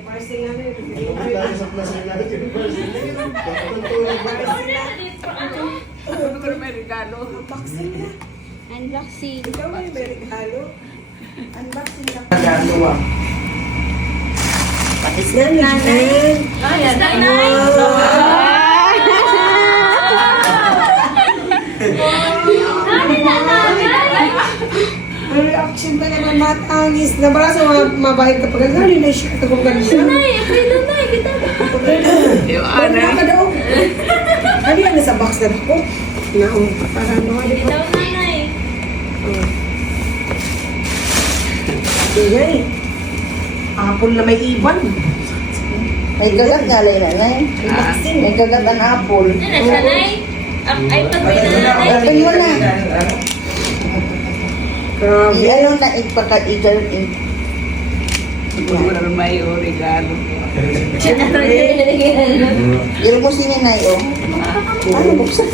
Parsing ano yun? Ano may regalo? Unboxing na. Unboxing. Ikaw may regalo. Unboxing na. Regalo ah. Patis na, nanay. Ayan, nanay. Ang reaction ka naman matangis. Nabarasa mabahig ka pag gano'n na siya. Kung gano'n siya. Yung Ano anay. ka daw? Ano yan? Nasa box na ako. Para ano ka dito. Ingay. Apple na may iban. May kagat nga lang nanay. Unboxing. May kagat ang apple. Open mo na. Grabe. Ano na ipakaigal. Siguro may regalo. Ilo mo si Ninay oh. Ano buksan?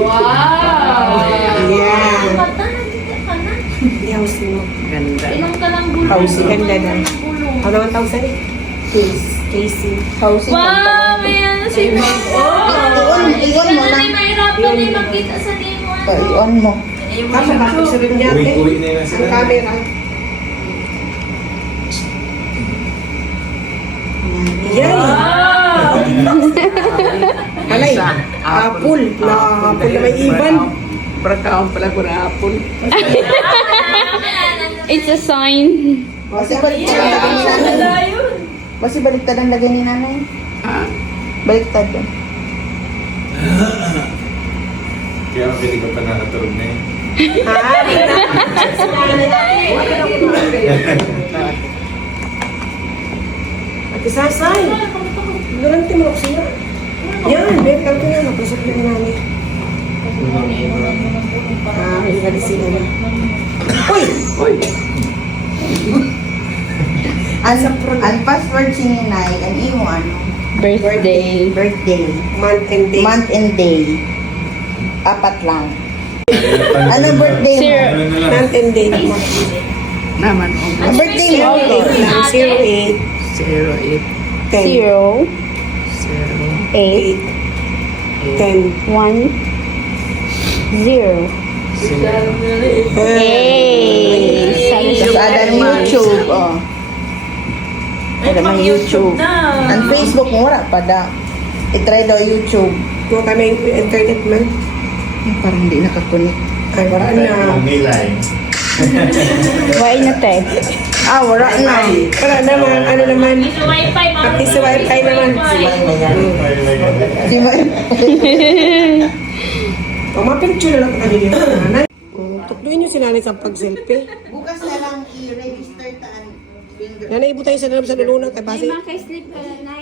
Wow! Yan. Yaws mo. Ganda. Housing. Ganda na. Ano naman tawag sa'yo? Casey. Housing. Wow, may ano si Iwan mo na. mahirapan na makita sa limo. Iwan mo. Tapos bakit sunod niya? Uwi na yung Ang camera. Yan. Alay. Apple. Na apple na may iban. Prakaon pala ko na apple. It's a sign. Kasi baliktad ang lagay ni nanay. Kasi baliktad ang lagay ni nanay. Ha? Baliktad yan. Kaya pwede ko pa nakatulog na yun. Ate Sasay. Garanti mo ako siya. Yan. Ben, kalto yan. Napasok na ni nanay. Hindi ka di sila na. Uy! Uy! Ang password si Ninay, ang imo ano? Birthday. Birthday. Month and day. Month and day. 4 lang. Ano birthday mo? Zero. Ano na lang? Month and day. Naman Ang birthday mo? 08. 08 10. 0, 0 8, 10. 1, 0. Hey! Tapos ada ng YouTube. Oh. Ada ng YouTube. Ang Facebook mo, wala pa da. I-try daw YouTube. Kung kami internet man. Parang hindi nakakunik. Ay, wala na. Nilay. Why na te? Ah, wala na. Wala naman. Ano naman. At least sa wifi naman. Si May. O, mapicture na lang kami dito. Tukluin nyo si nanay sa pag-selfie. Bukas na lang i-register taan. Nanay, ibo tayo sa lulunang kay Basi. Maka-sleep ka na.